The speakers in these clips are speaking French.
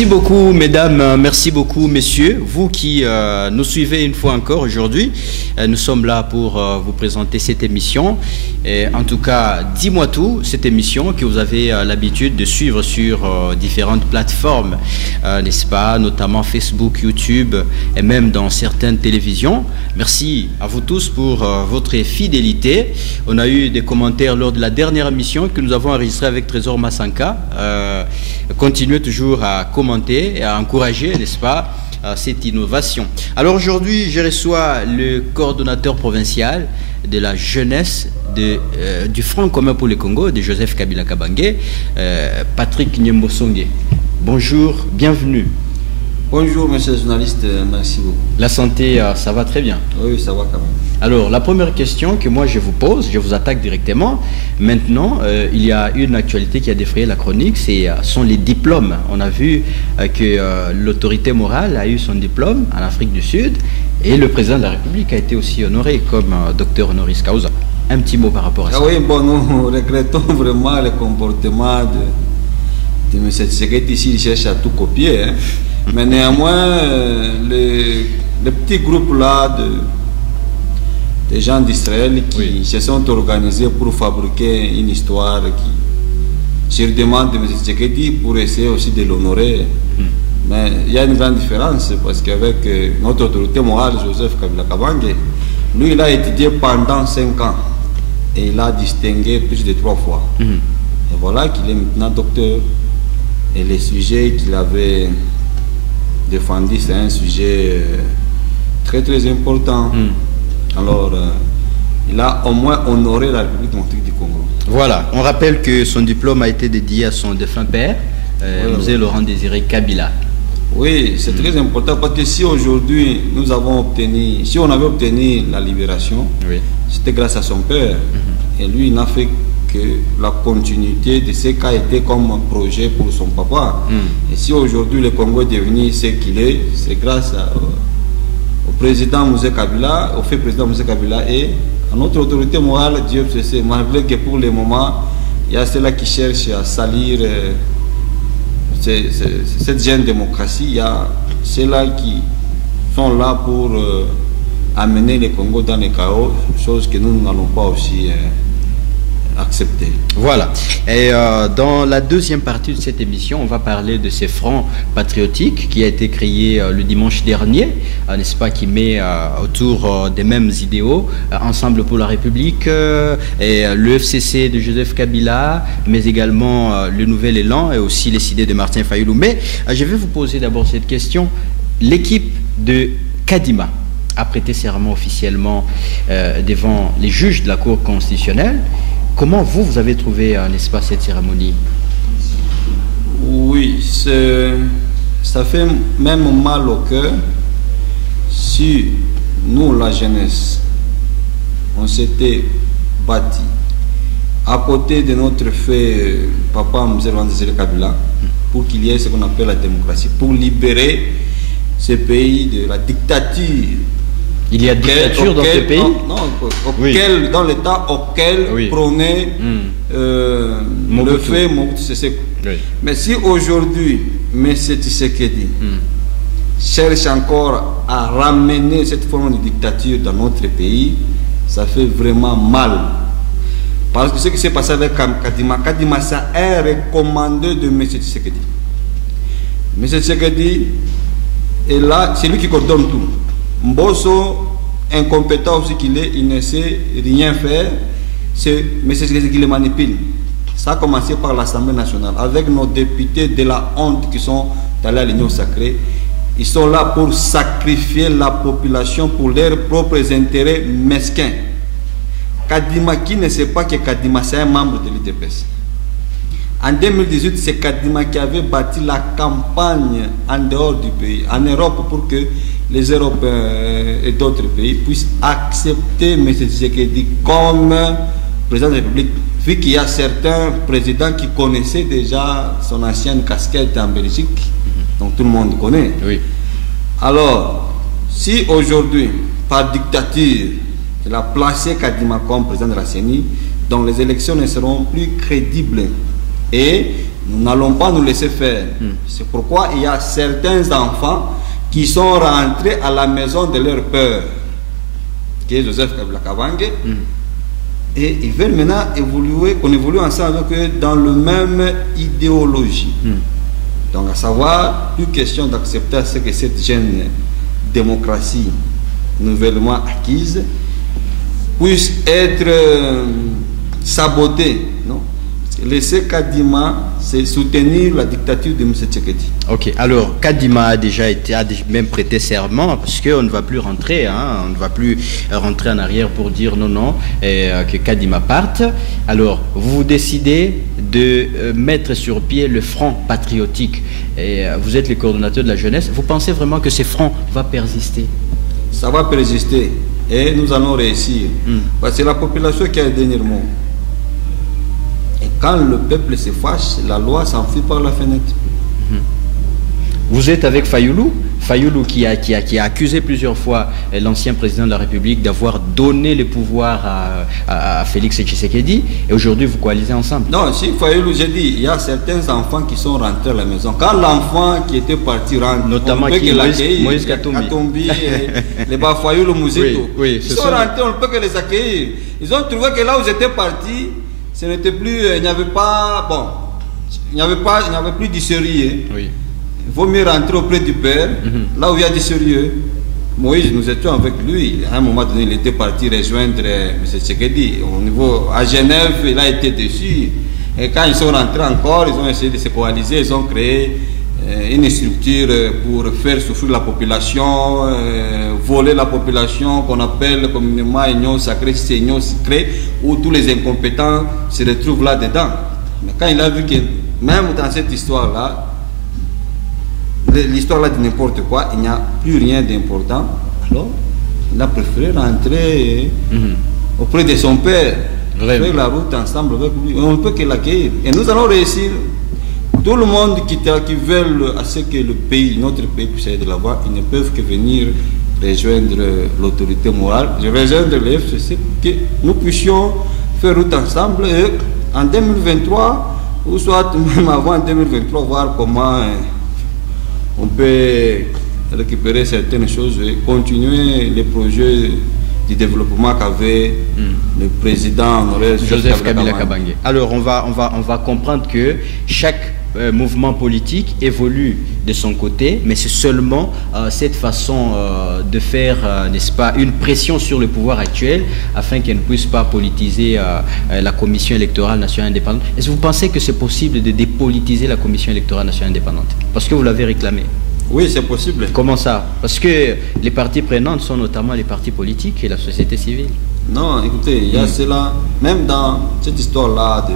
Merci beaucoup, mesdames, merci beaucoup, messieurs. Vous qui nous suivez une fois encore aujourd'hui, nous sommes là pour vous présenter cette émission. Et en tout cas, dis-moi tout, cette émission que vous avez l'habitude de suivre sur différentes plateformes, n'est-ce pas, notamment Facebook, YouTube et même dans certaines télévisions. Merci à vous tous pour votre fidélité. On a eu des commentaires lors de la dernière émission que nous avons enregistrée avec Trésor Massanka. Continuez toujours à commenter et à encourager, n'est-ce pas, cette innovation. Alors aujourd'hui, je reçois le coordonnateur provincial de la jeunesse du Front commun pour le Congo, de Joseph Kabila Kabange, Patrick Nyembosonge. Bonjour, bienvenue. Bonjour, monsieur le journaliste, merci beaucoup. La santé, ça va très bien? Oui, ça va quand même. Alors, la première question que moi je vous pose, je vous attaque directement. Maintenant, il y a une actualité qui a défrayé la chronique, ce sont les diplômes. On a vu que l'autorité morale a eu son diplôme en Afrique du Sud et le président de la République a été aussi honoré comme docteur honoris causa. Un petit mot par rapport à ça. Oui, bon, nous regrettons vraiment le comportement de M. Tshisekedi ici, il cherche à tout copier. Hein. Mais néanmoins, le petit groupe là des gens d'Israël qui se sont organisés pour fabriquer une histoire qui, sur demande de M. Tshisekedi, pour essayer aussi de l'honorer. Mais il y a une grande différence parce qu'avec notre autorité morale, Joseph Kabila Kabange, lui, il a étudié pendant 5 ans et il a distingué plus de 3 fois. Et voilà qu'il est maintenant docteur. Et les sujets qu'il avait défendu, c'est un sujet très très important. Alors, il a au moins honoré la République démocratique du Congo. Voilà, on rappelle que son diplôme a été dédié à son défunt père, Mzee Laurent Désiré Kabila. Oui, c'est très important parce que si aujourd'hui nous avons obtenu, si on avait obtenu la libération, c'était grâce à son père. Et lui, il n'a fait que la continuité de ce qu'a été comme un projet pour son papa. Et si aujourd'hui le Congo est devenu ce qu'il est, c'est grâce au président Mzee Kabila, au fait président Mzee Kabila et à notre autorité morale, Dieu sait, malgré que pour le moment, il y a ceux-là qui cherchent à salir cette jeune démocratie. Il y a ceux-là qui sont là pour amener le Congo dans le chaos, chose que nous n'allons pas aussi accepter. Voilà. Et dans la deuxième partie de cette émission, on va parler de ce front patriotique qui a été créé le dimanche dernier, n'est-ce pas, qui met autour des mêmes idéaux, Ensemble pour la République, et le FCC de Joseph Kabila, mais également le Nouvel Élan et aussi les idées de Martin Fayulu. Mais je vais vous poser d'abord cette question. L'équipe de Kadima a prêté serment officiellement devant les juges de la Cour constitutionnelle. Comment vous avez trouvé, n'est-ce pas, cette cérémonie? Oui, ça fait même mal au cœur si nous, la jeunesse, on s'était bâti à côté de notre fait papa Mzee Laurent Désiré Kabila pour qu'il y ait ce qu'on appelle la démocratie, pour libérer ce pays de la dictature. Il y a dictature dans ce pays? Non, dans l'état auquel prônait le fait Mobutu Sese Ko. Mais si aujourd'hui, M. Tshisekedi cherche encore à ramener cette forme de dictature dans notre pays, ça fait vraiment mal. Parce que ce qui s'est passé avec Kadima, c'est un recommandé de M. Tshisekedi. M. Tshisekedi est là, c'est lui qui coordonne tout. Mbosso, incompétent aussi qu'il est, il ne sait rien faire, c'est M. Tshisekedi qui le manipule. Ça a commencé par l'Assemblée nationale, avec nos députés de la honte qui sont allés à l'Union sacrée. Ils sont là pour sacrifier la population pour leurs propres intérêts mesquins. Kadima, qui ne sait pas que Kadima, c'est un membre de l'UDPS. En 2018, c'est Kadima qui avait bâti la campagne en dehors du pays, en Europe, pour que les Européens et d'autres pays puissent accepter M. Tshisekedi comme président de la République, vu qu'il y a certains présidents qui connaissaient déjà son ancienne casquette en Belgique, donc tout le monde connaît. Alors, si aujourd'hui, par dictature, il a placé Kadima comme président de la CENI, donc les élections ne seront plus crédibles. Et nous n'allons pas nous laisser faire. C'est pourquoi il y a certains enfants qui sont rentrés à la maison de leur père, qui est Joseph Kabila Kabange, et ils veulent maintenant évoluer, qu'on évolue ensemble avec eux dans le même idéologie. Donc à savoir, plus question d'accepter ce que cette jeune démocratie nouvellement acquise puisse être sabotée, non? Laisser Kadima soutenir la dictature de M. Tshisekedi. Ok, alors Kadima a déjà même prêté serment, parce qu'on ne va plus rentrer, on ne va plus rentrer en arrière pour dire non, que Kadima parte. Alors, vous décidez de mettre sur pied le front patriotique. Et vous êtes le coordonnateur de la jeunesse. Vous pensez vraiment que ce front va persister? Ça va persister et nous allons réussir. Parce que c'est la population qui a le dernier mot. Et quand le peuple se fâche, la loi s'enfuit par la fenêtre. Vous êtes avec Fayoulou qui a accusé plusieurs fois l'ancien président de la République d'avoir donné le pouvoir à Félix Tshisekedi, et aujourd'hui vous coalisez ensemble. Non, si Fayoulou, j'ai dit, il y a certains enfants qui sont rentrés à la maison. Quand l'enfant qui était parti rentre, notamment Moïse Katumbi, les Bafayoulou Mouzito, ils sont rentrés, on ne peut que les accueillir. Ils ont trouvé que là où j'étais parti, ce n'était plus, il n'y avait pas, bon, il n'y avait plus du sérieux. Oui. Il vaut mieux rentrer auprès du père, là où il y a du sérieux. Moïse, nous étions avec lui. À un moment donné, il était parti rejoindre M. Tshisekedi. À Genève, il a été dessus. Et quand ils sont rentrés encore, ils ont essayé de se coaliser. Ils ont créé une structure pour faire souffrir la population, voler la population, qu'on appelle communément union sacrée, c'est union secrète, où tous les incompétents se retrouvent là-dedans. Mais quand il a vu que même dans cette histoire-là, l'histoire là de n'importe quoi, il n'y a plus rien d'important, alors il a préféré rentrer auprès de son père, faire la route ensemble avec lui. On ne peut que l'accueillir. Et nous allons réussir. Tout le monde qui veut à ce que le pays, notre pays puisse aller de l'avant, ils ne peuvent que venir rejoindre l'autorité morale, rejoindre le FCC, pour que nous puissions faire route ensemble et en 2023, ou soit même avant 2023, voir comment on peut récupérer certaines choses et continuer les projets du développement qu'avait le président Joseph Kabila Kabange. Alors on va comprendre que chaque mouvement politique évolue de son côté, mais c'est seulement cette façon de faire, n'est-ce pas, une pression sur le pouvoir actuel afin qu'elle ne puisse pas politiser la Commission électorale nationale indépendante. Est-ce que vous pensez que c'est possible de dépolitiser la Commission électorale nationale indépendante? Parce que vous l'avez réclamé. Oui, c'est possible. Comment ça? Parce que les parties prenantes sont notamment les partis politiques et la société civile. Non, écoutez, il y a cela, même dans cette histoire-là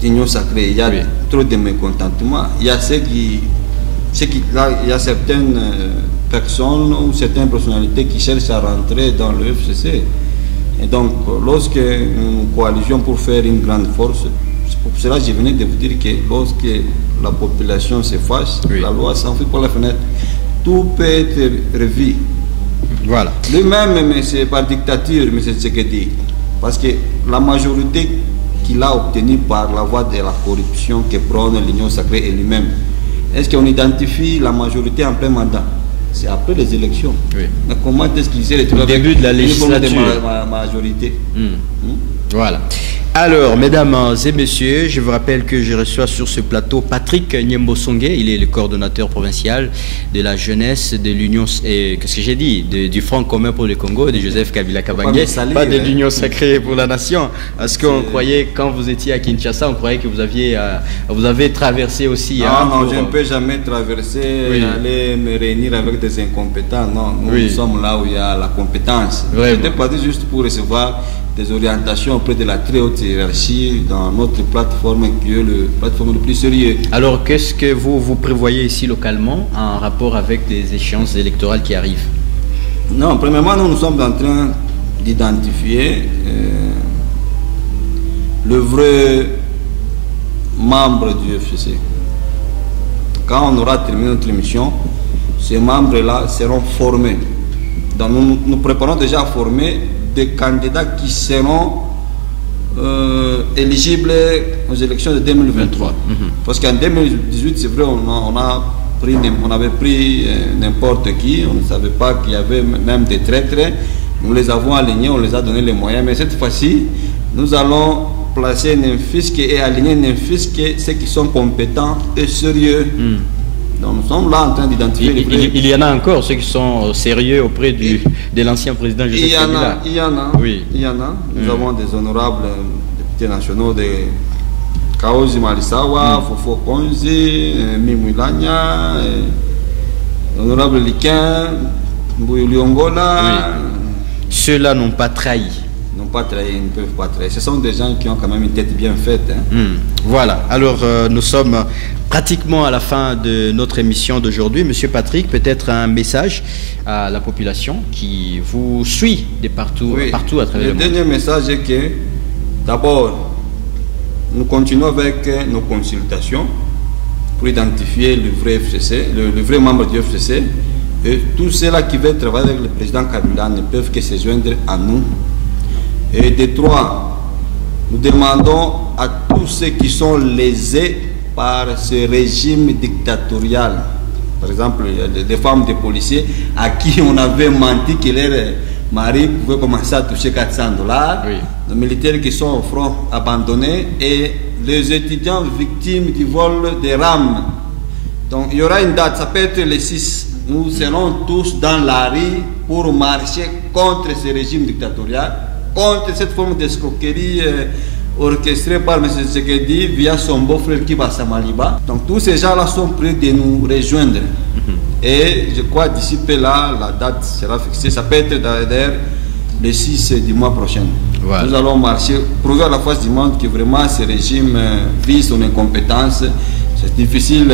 d'union sacrée, il y a trop de mécontentement. Il y a il y a certaines personnes ou certaines personnalités qui cherchent à rentrer dans le FCC. Et donc, lorsque nous coalitions pour faire une grande force, c'est pour cela que je venais de vous dire que lorsque la population se fâche, la loi s'enfuit par la fenêtre. Tout peut être revu. Voilà. Lui-même, mais c'est par dictature, M. Tshisekedi. Parce que la majorité qu'il a obtenue par la voie de la corruption que prône l'Union sacrée et lui-même, est-ce qu'on identifie la majorité en plein mandat? C'est après les élections. Oui. Mais comment est-ce qu'il s'est retrouvé avec début de la législature de majorité? Voilà. Alors, mesdames et messieurs, je vous rappelle que je reçois sur ce plateau Patrick Nyembosongue. Il est le coordonnateur provincial de la jeunesse de l'Union, qu'est-ce que j'ai dit, du Front commun pour le Congo, de Joseph Kabila Kabange, pas de l'Union sacrée pour la nation. Parce qu'on croyait, quand vous étiez à Kinshasa, on croyait que vous avez traversé aussi. Non, je ne peux jamais traverser, aller me réunir avec des incompétents. Non, nous sommes là où il y a la compétence. J'étais parti juste pour recevoir des orientations auprès de la très haute hiérarchie dans notre plateforme qui est le plateforme le plus sérieux. Alors, qu'est-ce que vous prévoyez ici localement en rapport avec les échéances électorales qui arrivent? Non, premièrement, nous sommes en train d'identifier le vrai membre du FCC. Quand on aura terminé notre mission, ces membres-là seront formés. Donc nous préparons déjà à former des candidats qui seront éligibles aux élections de 2023. Parce qu'en 2018, c'est vrai, on avait pris n'importe qui, on ne savait pas qu'il y avait même des traîtres. Nous les avons alignés, on les a donné les moyens. Mais cette fois-ci, nous allons placer un fisc et aligner un fisc, ceux qui sont compétents et sérieux. Donc nous sommes là en train d'identifier les vrais. Il y en a encore ceux qui sont sérieux auprès de l'ancien président Joseph Kabila. Il y en a. Oui. Il y en a. Nous avons des honorables députés nationaux de Kaozi Malisawa, Fofo Konzi, Mimulanya, l'honorable Likin, Mbouyuliongola. Ceux-là n'ont pas trahi. N'ont pas trahi, ils ne peuvent pas trahir. Ce sont des gens qui ont quand même une tête bien faite. Voilà. Alors, nous sommes pratiquement à la fin de notre émission d'aujourd'hui. Monsieur Patrick, peut-être un message à la population qui vous suit de partout, partout à travers le monde. Le dernier message est que, d'abord, nous continuons avec nos consultations pour identifier le vrai FCC, le vrai membre du FCC. Et tous ceux-là qui veulent travailler avec le président Kabila ne peuvent que se joindre à nous. Et de trois, nous demandons à tous ceux qui sont lésés par ce régime dictatorial, par exemple des femmes de policiers à qui on avait menti que leur mari pouvait commencer à toucher $400, les militaires qui sont au front abandonnés et les étudiants victimes du vol des rames. Donc il y aura une date, ça peut être le 6. Nous serons tous dans la rue pour marcher contre ce régime dictatorial, contre cette forme d'escroquerie orchestrée par M. Tshisekedi via son beau-frère Kiba Samaliba. Donc tous ces gens-là sont prêts de nous rejoindre. Et je crois d'ici peu là, la date sera fixée. Ça peut être d'ailleurs le 6 du mois prochain. Voilà. Nous allons marcher, prouver à la face du monde que vraiment ce régime vise son incompétence. C'est difficile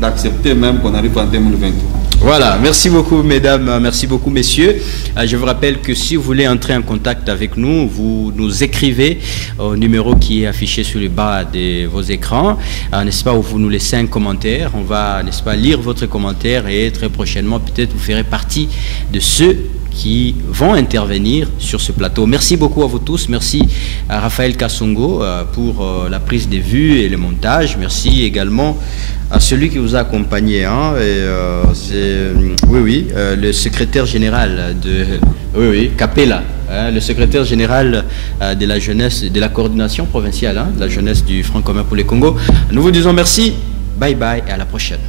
d'accepter même qu'on arrive en 2023. Voilà, merci beaucoup mesdames, merci beaucoup messieurs. Je vous rappelle que si vous voulez entrer en contact avec nous, vous nous écrivez au numéro qui est affiché sur le bas de vos écrans, n'est-ce pas, où vous nous laissez un commentaire. On va, n'est-ce pas, lire votre commentaire et très prochainement peut-être vous ferez partie de ceux qui vont intervenir sur ce plateau. Merci beaucoup à vous tous. Merci à Raphaël Kassongo pour la prise de vue et le montage. Merci également à celui qui vous a accompagné, le secrétaire général de Capella, le secrétaire général de la jeunesse, de la coordination provinciale, de la jeunesse du Front commun pour le Congo. Nous vous disons merci, bye bye et à la prochaine.